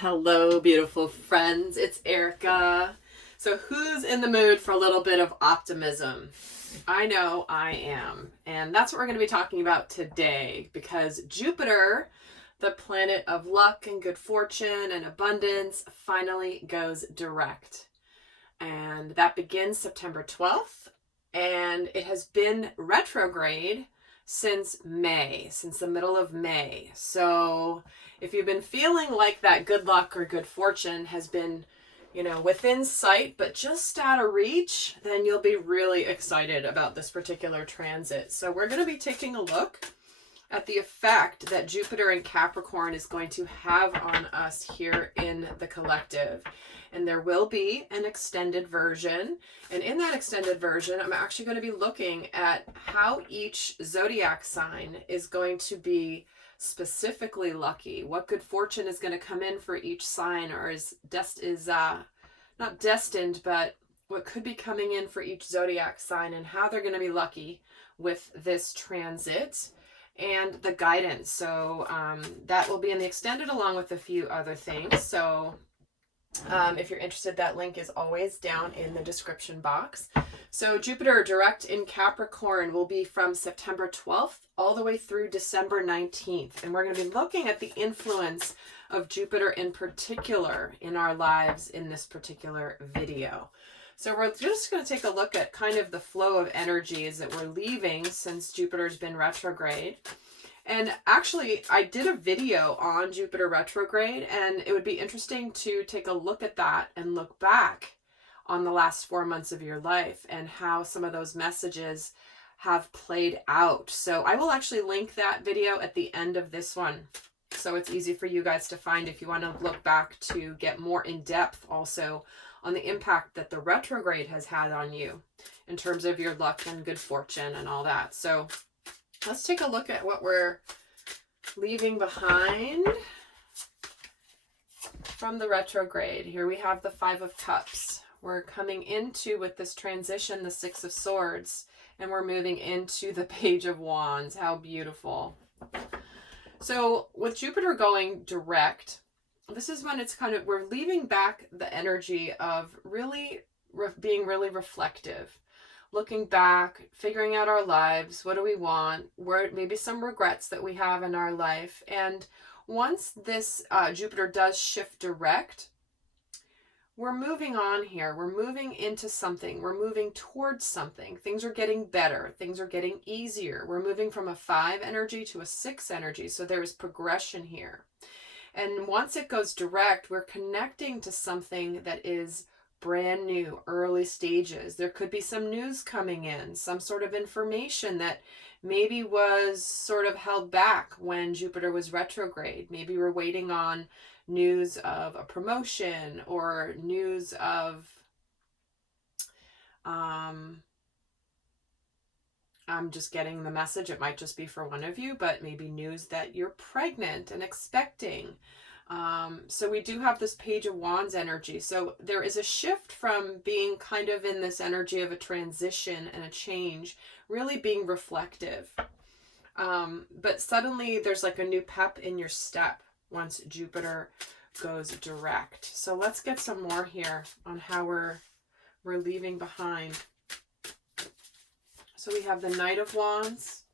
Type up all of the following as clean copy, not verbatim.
Hello, beautiful friends. It's Erika. So who's in the mood for a little bit of optimism? I know I am. And that's what we're going to be talking about today because Jupiter, the planet of luck and good fortune and abundance, finally goes direct. And that begins September 12th. And it has been retrograde since May, since the middle of May. So if you've been feeling like that good luck or good fortune has been, within sight, but just out of reach, then you'll be really excited about this particular transit. So we're going to be taking a look at the effect that Jupiter in Capricorn is going to have on us here in the collective. And there will be an extended version. And in that extended version, I'm actually going to be looking at how each zodiac sign is going to be specifically lucky. What good fortune is going to come in for each sign, or is not destined, but what could be coming in for each zodiac sign, and how they're going to be lucky with this transit and the guidance. So that will be in the extended along with a few other things. So if you're interested, that link is always down in the description box. So Jupiter direct in Capricorn will be from September 12th all the way through December 19th. And we're going to be looking at the influence of Jupiter in particular in our lives in this particular video. So we're just going to take a look at kind of the flow of energies that we're leaving since Jupiter's been retrograde. And actually, I did a video on Jupiter retrograde, and it would be interesting to take a look at that and look back on the last 4 months of your life and how some of those messages have played out. So I will actually link that video at the end of this one, so it's easy for you guys to find if you want to look back to get more in depth also on the impact that the retrograde has had on you in terms of your luck and good fortune and all that. So let's take a look at what we're leaving behind from the retrograde. Here we have the Five of Cups. We're coming into, with this transition, the Six of Swords, and we're moving into the Page of Wands. How beautiful. So with Jupiter going direct, this is when it's kind of, we're leaving back the energy of really being really reflective. Looking back, figuring out our lives, what do we want, where maybe some regrets that we have in our life. And once this Jupiter does shift direct, we're moving on here. We're moving into something. We're moving towards something. Things are getting better. Things are getting easier. We're moving from a 5 energy to a 6 energy. So there is progression here. And once it goes direct, we're connecting to something that is brand new, early stages. There could be some news coming in, some sort of information that maybe was sort of held back when Jupiter was retrograde. Maybe we're waiting on news of a promotion or news of I'm just getting the message. It might just be for one of you, but maybe news that you're pregnant and expecting. So we do have this Page of Wands energy. So there is a shift from being kind of in this energy of a transition and a change, really being reflective. But suddenly there's like a new pep in your step once Jupiter goes direct. So let's get some more here on how we're leaving behind. So we have the Knight of Wands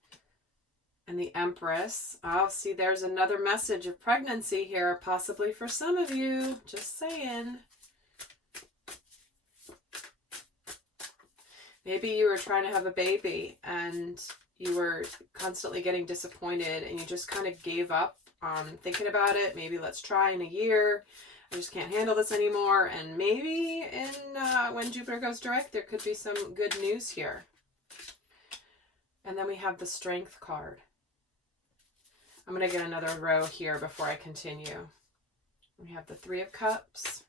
and the Empress. Oh, see, there's another message of pregnancy here, possibly for some of you. Just saying. Maybe you were trying to have a baby and you were constantly getting disappointed and you just kind of gave up on thinking about it. Maybe let's try in a year. I just can't handle this anymore. And maybe when Jupiter goes direct, there could be some good news here. And then we have the Strength card. I'm going to get another row here before I continue. We have the Three of Cups,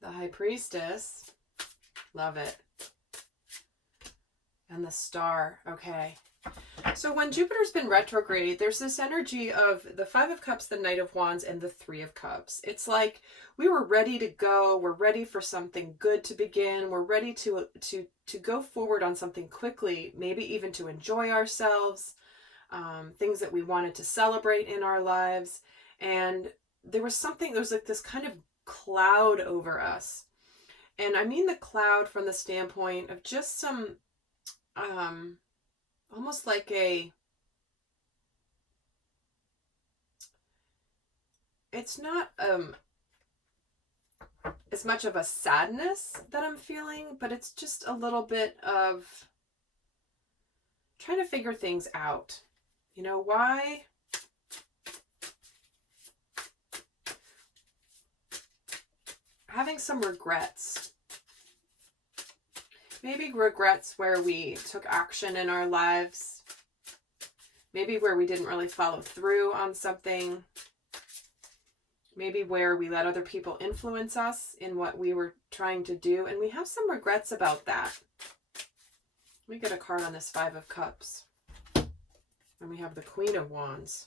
the High Priestess, love it, and the Star. Okay. So when Jupiter's been retrograde, there's this energy of the Five of Cups, the Knight of Wands, and the Three of Cups. It's like we were ready to go. We're ready for something good to begin. We're ready to go forward on something quickly, maybe even to enjoy ourselves, things that we wanted to celebrate in our lives. And there was like this kind of cloud over us. And I mean the cloud from the standpoint of just some, almost like it's not as much of a sadness that I'm feeling, but it's just a little bit of trying to figure things out. Why? Having some regrets. Maybe regrets where we took action in our lives. Maybe where we didn't really follow through on something. Maybe where we let other people influence us in what we were trying to do. And we have some regrets about that. Let me get a card on this Five of Cups. And we have the Queen of Wands.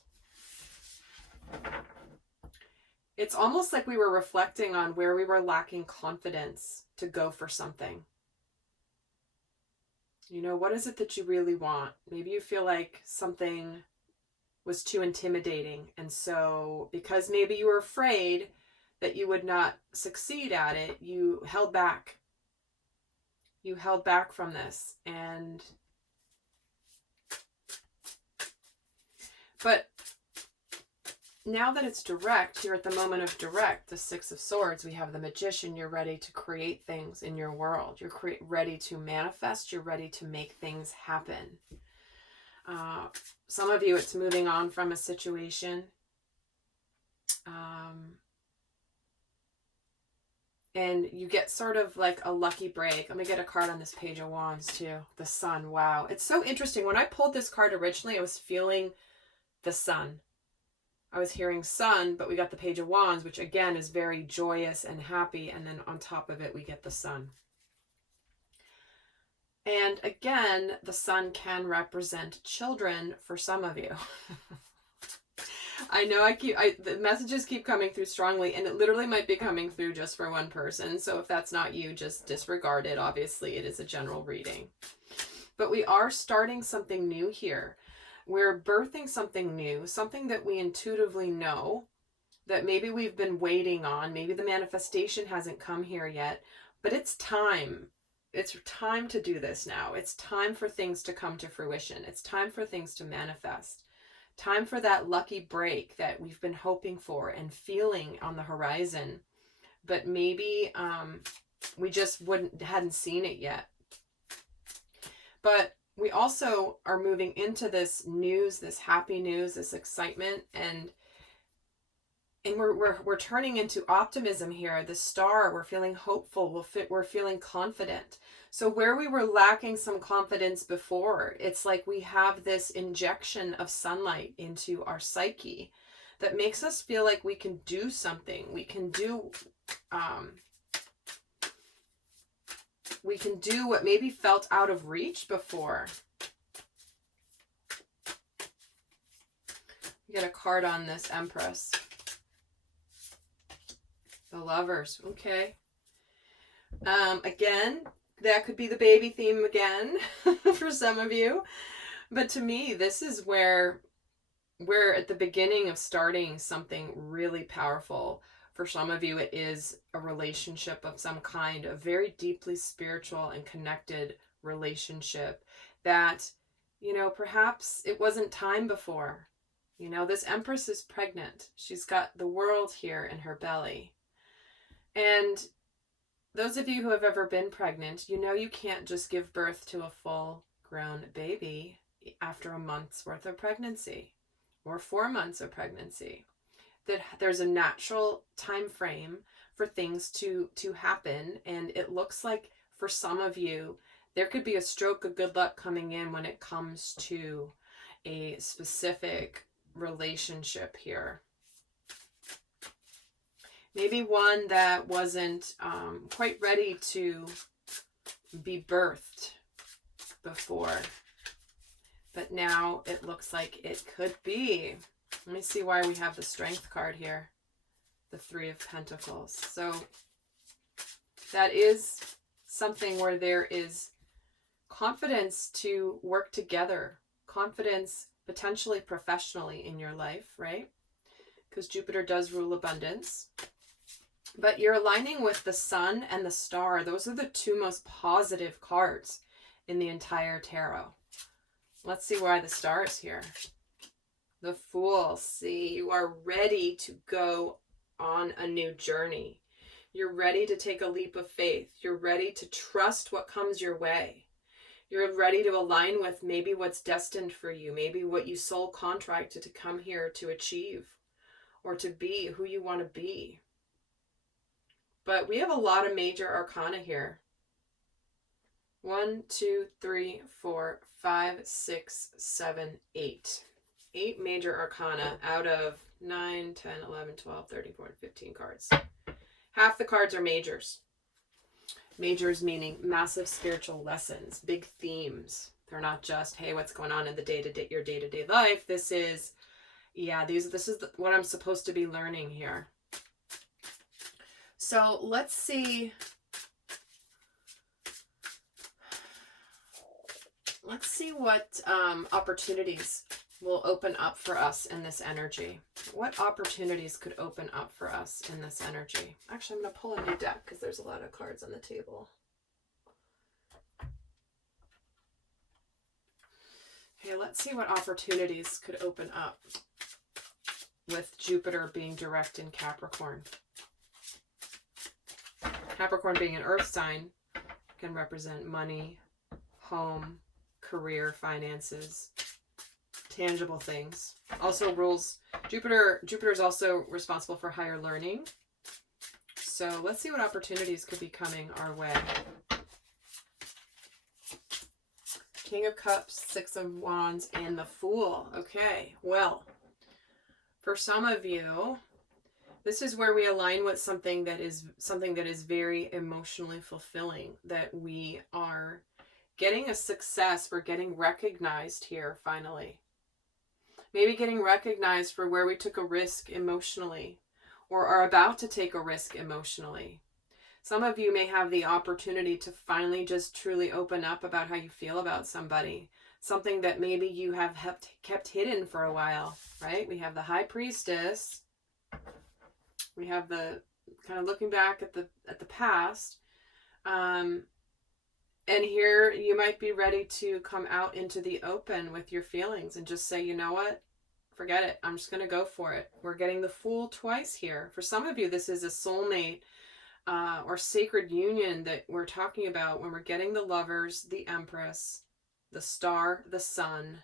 It's almost like we were reflecting on where we were lacking confidence to go for something. What is it that you really want? Maybe you feel like something was too intimidating. And so because maybe you were afraid that you would not succeed at it, you held back. You held back from this. But now that it's direct, here at the moment of direct, the Six of Swords, we have the Magician. You're ready to create things in your world. You're ready to manifest. You're ready to make things happen. Some of you, it's moving on from a situation. And you get sort of like a lucky break. Let me get a card on this Page of Wands too. The Sun. Wow. It's so interesting. When I pulled this card originally, I was feeling the Sun. I was hearing Sun, but we got the Page of Wands, which again is very joyous and happy. And then on top of it, we get the Sun. And again, the Sun can represent children for some of you. I know the messages keep coming through strongly, and it literally might be coming through just for one person. So if that's not you, just disregard it. Obviously, it is a general reading. But we are starting something new here. We're birthing something new, something that we intuitively know that maybe we've been waiting on. Maybe the manifestation hasn't come here yet, but it's time. It's time to do this now. It's time for things to come to fruition. It's time for things to manifest. Time for that lucky break that we've been hoping for and feeling on the horizon. But maybe we just hadn't seen it yet. But we also are moving into this news, this happy news, this excitement, and we're turning into optimism here. The Star, we're feeling hopeful. We're feeling confident. So where we were lacking some confidence before, it's like we have this injection of sunlight into our psyche that makes us feel like we can do something. We can do what maybe felt out of reach before. We get a card on this Empress. The Lovers. Okay. Again, that could be the baby theme again for some of you. But to me, this is where we're at the beginning of starting something really powerful. For some of you, it is a relationship of some kind, a very deeply spiritual and connected relationship that, perhaps it wasn't time before. This Empress is pregnant. She's got the world here in her belly. And those of you who have ever been pregnant, you can't just give birth to a full-grown baby after a month's worth of pregnancy or 4 months of pregnancy. That there's a natural time frame for things to happen, and it looks like for some of you, there could be a stroke of good luck coming in when it comes to a specific relationship here. Maybe one that wasn't quite ready to be birthed before. But now it looks like it could be. Let me see why we have the Strength card here. The Three of Pentacles. So that is something where there is confidence to work together. Confidence potentially professionally in your life, right? because Jupiter does rule abundance. But you're aligning with the Sun and the Star. Those are the two most positive cards in the entire tarot. Let's see why the Star is here. The Fool. See, you are ready to go on a new journey. You're ready to take a leap of faith. You're ready to trust what comes your way. You're ready to align with maybe what's destined for you, maybe what you soul contracted to come here to achieve or to be who you want to be. But we have a lot of major arcana here. 1, 2, 3, 4, 5, 6, 7, 8. 8 major arcana out of 9, 10, 11, 12, 13, 14, 15 cards. Half the cards are majors. Majors meaning massive spiritual lessons, big themes. They're not just, hey, what's going on in the your day-to-day life. This is, this is what I'm supposed to be learning here. So let's see. Let's see what opportunities will open up for us in this energy. What opportunities could open up for us in this energy? Actually, I'm going to pull a new deck because there's a lot of cards on the table. Okay, let's see what opportunities could open up with Jupiter being direct in Capricorn. Capricorn being an earth sign can represent money, home, career, finances, tangible things. Also rules, Jupiter is also responsible for higher learning. So let's see what opportunities could be coming our way. King of Cups, Six of Wands, and the Fool. Okay, well, for some of you, this is where we align with something that is very emotionally fulfilling, that we are getting a success, we're getting recognized here finally. Maybe getting recognized for where we took a risk emotionally or are about to take a risk emotionally. Some of you may have the opportunity to finally just truly open up about how you feel about somebody. Something that maybe you have kept hidden for a while, right? We have the High Priestess. We have the kind of looking back at the past. And here you might be ready to come out into the open with your feelings and just say, you know what? Forget it. I'm just going to go for it. We're getting the Fool twice here. For some of you, this is a soulmate or sacred union that we're talking about when we're getting the Lovers, the Empress, the Star, the Sun,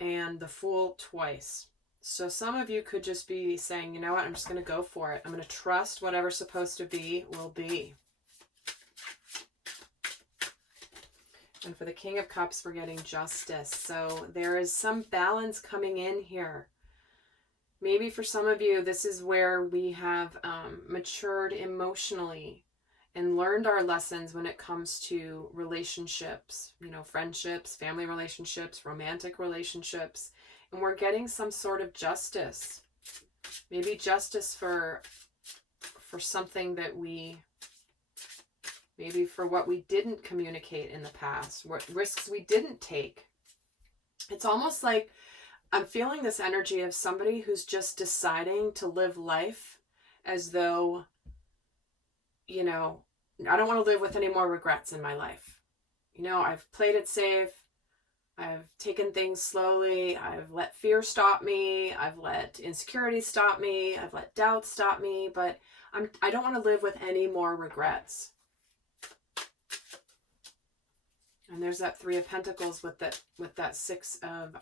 and the Fool twice. So some of you could just be saying, you know what? I'm just going to go for it. I'm going to trust whatever's supposed to be will be. And for the King of Cups, we're getting Justice. So there is some balance coming in here. Maybe for some of you, this is where we have matured emotionally and learned our lessons when it comes to relationships, friendships, family relationships, romantic relationships. And we're getting some sort of justice. Maybe justice for something that maybe for what we didn't communicate in the past, what risks we didn't take. It's almost like I'm feeling this energy of somebody who's just deciding to live life as though, I don't want to live with any more regrets in my life. I've played it safe. I've taken things slowly. I've let fear stop me. I've let insecurity stop me. I've let doubt stop me. But I don't want to live with any more regrets. And there's that Three of Pentacles with that Six of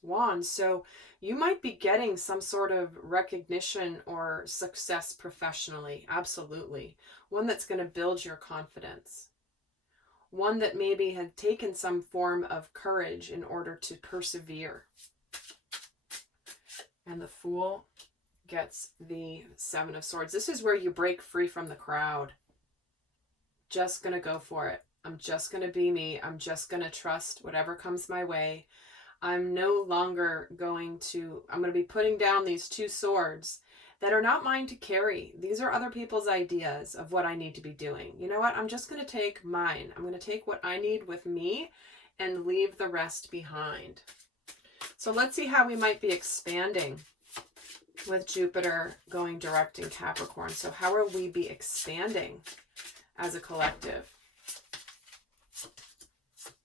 Wands. So you might be getting some sort of recognition or success professionally. Absolutely. One that's going to build your confidence. One that maybe had taken some form of courage in order to persevere. And the Fool gets the Seven of Swords. This is where you break free from the crowd. Just going to go for it. I'm just going to be me. I'm just going to trust whatever comes my way. I'm no longer I'm going to be putting down these two swords that are not mine to carry. These are other people's ideas of what I need to be doing. You know what? I'm just going to take mine. I'm going to take what I need with me and leave the rest behind. So let's see how we might be expanding with Jupiter going direct in Capricorn. So how will we be expanding as a collective?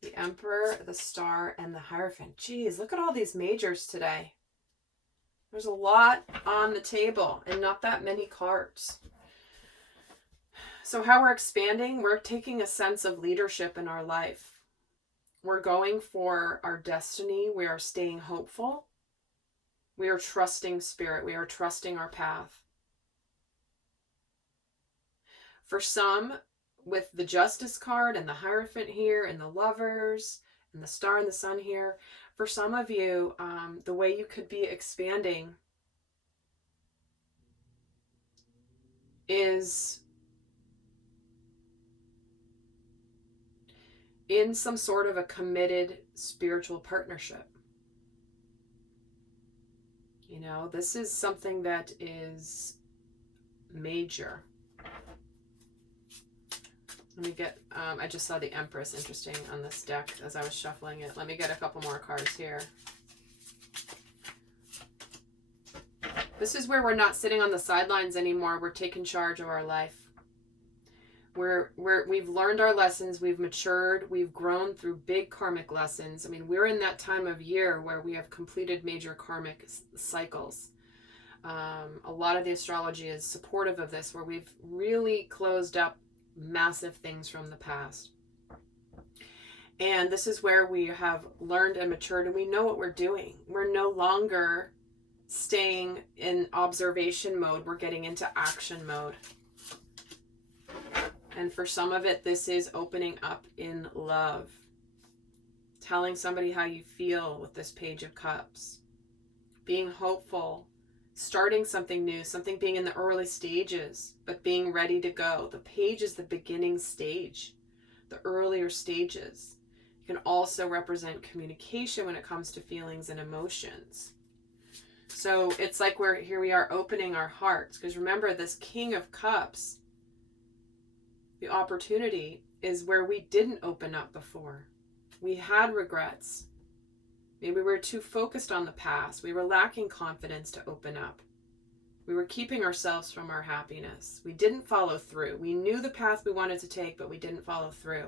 The Emperor, the Star, and the Hierophant. Geez, look at all these majors today. There's a lot on the table and not that many cards. So how we're expanding, we're taking a sense of leadership in our life. We're going for our destiny. We are staying hopeful. We are trusting spirit. We are trusting our path. For some, with the Justice card and the Hierophant here and the Lovers and the Star and the Sun here, for some of you, the way you could be expanding is in some sort of a committed spiritual partnership. You know, this is something that is major. Let me get, I just saw the Empress, interesting, on this deck as I was shuffling it. Let me get a couple more cards here. This is where we're not sitting on the sidelines anymore. We're taking charge of our life. We've learned our lessons. We've matured. We've grown through big karmic lessons. I mean, we're in that time of year where we have completed major karmic cycles. A lot of the astrology is supportive of this, where we've really closed up massive things from the past. And this is where we have learned and matured, and we know what we're doing. We're no longer staying in observation mode. We're getting into action mode. And for some of it, this is opening up in love. Telling somebody how you feel with this Page of Cups. Being hopeful. Starting something new. Something being in the early stages, but being ready to go. The Page is the beginning stage. The earlier stages. It can also represent communication when it comes to feelings and emotions. So it's like here we are opening our hearts. Because remember, this King of Cups, the opportunity is where we didn't open up before. We had regrets. Maybe we were too focused on the past. We were lacking confidence to open up. We were keeping ourselves from our happiness. We didn't follow through. We knew the path we wanted to take, but we didn't follow through.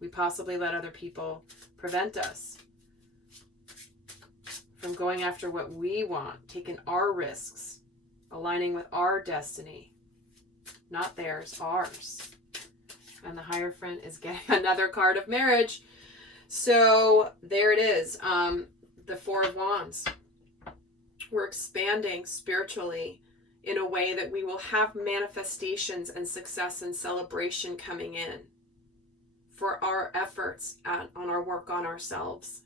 We possibly let other people prevent us from going after what we want, taking our risks, aligning with our destiny. Not theirs, ours. And the Hierophant is getting another card of marriage. So there it is. The Four of Wands. We're expanding spiritually in a way that we will have manifestations and success and celebration coming in for our efforts on our work on ourselves.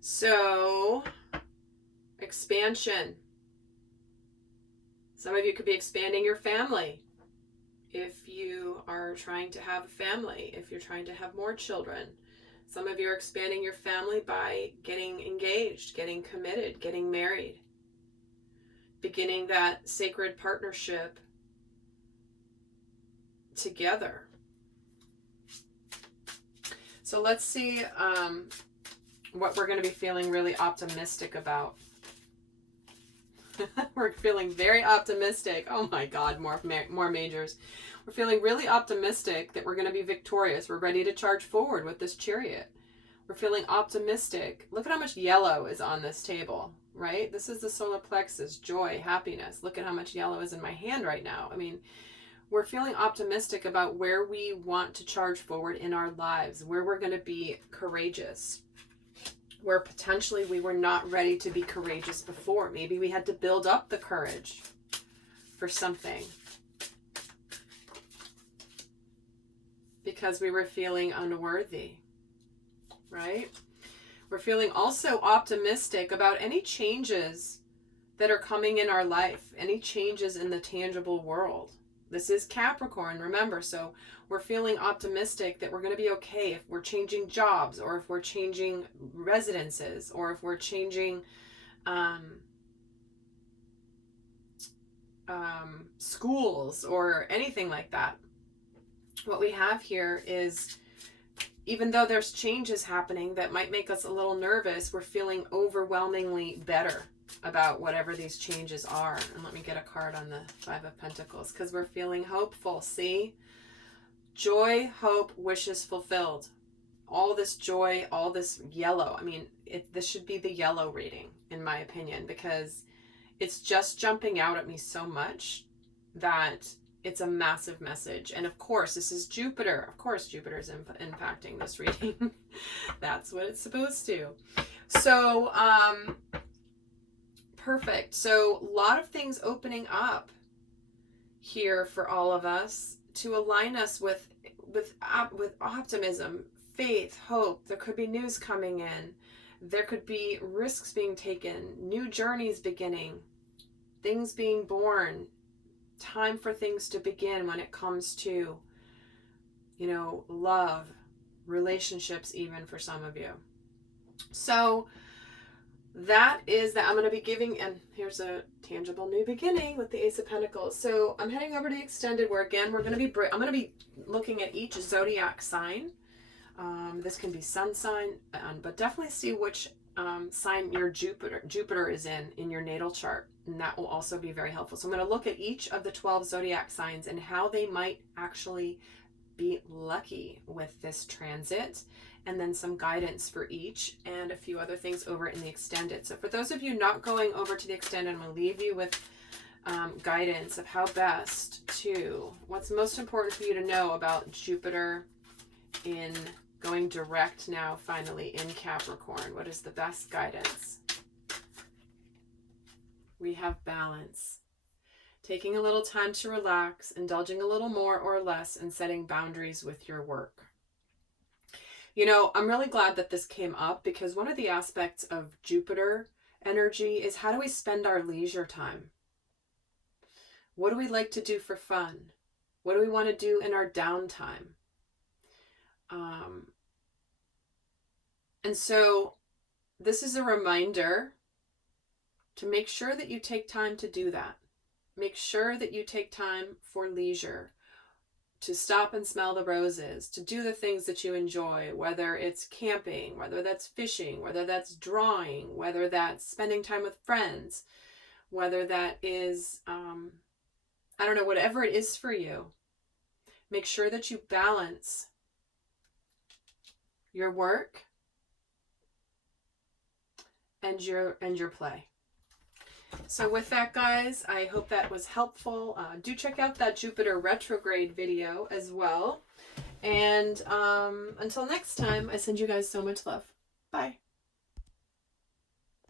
So, expansion. Some of you could be expanding your family. If you are trying to have a family, if you're trying to have more children. Some of you are expanding your family by getting engaged, getting committed, getting married. Beginning that sacred partnership together. So let's see what we're going to be feeling really optimistic about. We're feeling very optimistic. Oh my God, more majors. We're feeling really optimistic that we're going to be victorious. We're ready to charge forward with this Chariot. We're feeling optimistic. Look at how much yellow is on this table, right? This is the solar plexus, joy, happiness. Look at how much yellow is in my hand right now. I mean, we're feeling optimistic about where we want to charge forward in our lives, where we're going to be courageous. Where potentially we were not ready to be courageous before. Maybe we had to build up the courage for something because we were feeling unworthy, right? We're feeling also optimistic about any changes that are coming in our life, any changes in the tangible world. This is Capricorn, remember, so we're feeling optimistic that we're going to be okay if we're changing jobs, or if we're changing residences, or if we're changing schools, or anything like that. What we have here is even though there's changes happening that might make us a little nervous, we're feeling overwhelmingly better about whatever these changes are. And let me get a card on the Five of Pentacles, because we're feeling hopeful. See? Joy, hope, wishes fulfilled. All this joy, all this yellow. I mean, this should be the yellow reading, in my opinion, because it's just jumping out at me so much that it's a massive message. And of course, this is Jupiter. Of course, Jupiter is impacting this reading. That's what it's supposed to. So, perfect. So, a lot of things opening up here for all of us to align us with optimism, faith, hope. There could be news coming in. There could be risks being taken, new journeys beginning, things being born, time for things to begin when it comes to, you know, love, relationships, even for some of you. So that is that. I'm going to be giving, and here's a tangible new beginning with the Ace of Pentacles. So I'm heading over to the extended, where again I'm going to be looking at each zodiac sign. This can be sun sign, but definitely see which sign your Jupiter is in your natal chart, and that will also be very helpful. So I'm going to look at each of the 12 zodiac signs and how they might actually be lucky with this transit, and then some guidance for each, and a few other things over in the extended. So for those of you not going over to the extended, I'm going to leave you with guidance of how best to, what's most important for you to know about Jupiter in going direct now, finally, in Capricorn. What is the best guidance? We have balance. Taking a little time to relax, indulging a little more or less, and setting boundaries with your work. You know, I'm really glad that this came up, because one of the aspects of Jupiter energy is, how do we spend our leisure time? What do we like to do for fun? What do we want to do in our downtime? And so this is a reminder to make sure that you take time to do that. Make sure that you take time for leisure, to stop and smell the roses, to do the things that you enjoy, whether it's camping, whether that's fishing, whether that's drawing, whether that's spending time with friends, whether that is, I don't know, whatever it is for you. Make sure that you balance your work and your play. So with that, guys, I hope that was helpful. Do check out that Jupiter retrograde video as well. And until next time, I send you guys so much love. Bye.